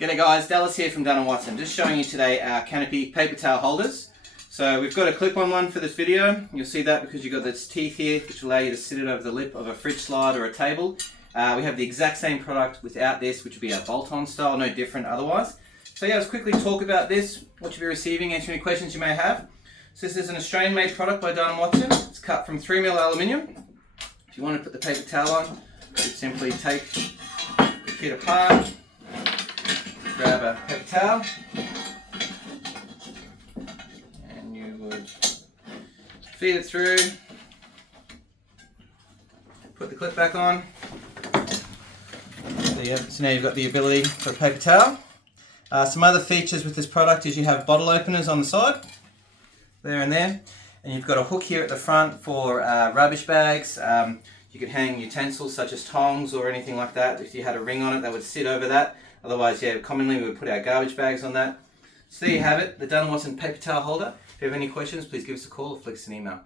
G'day guys, Dallas here from Dunn Watson. Just showing you today our Canopy Paper Towel Holders. So we've got a clip-on one for this video. You'll see that because you've got this teeth here which allow you to sit it over the lip of a fridge slide or a table. We have the exact same product without this, which would be our bolt-on style, no different otherwise. So yeah, let's quickly talk about this, what you'll be receiving, answer any questions you may have. So this is an Australian-made product by Dunn Watson. It's cut from 3mm aluminium. If you want to put the paper towel on, you simply take the kit apart, grab a paper towel, and you would feed it through, put the clip back on. So now you've got the ability for a paper towel. Some other features with this product is you have bottle openers on the side, there and there, and you've got a hook here at the front for rubbish bags. You could hang utensils such as tongs or anything like that. If you had a ring on it, that would sit over that. Otherwise, yeah, commonly we would put our garbage bags on that. So there you have it, the Dunn Watson Paper Towel Holder. If you have any questions, please give us a call or flick us an email.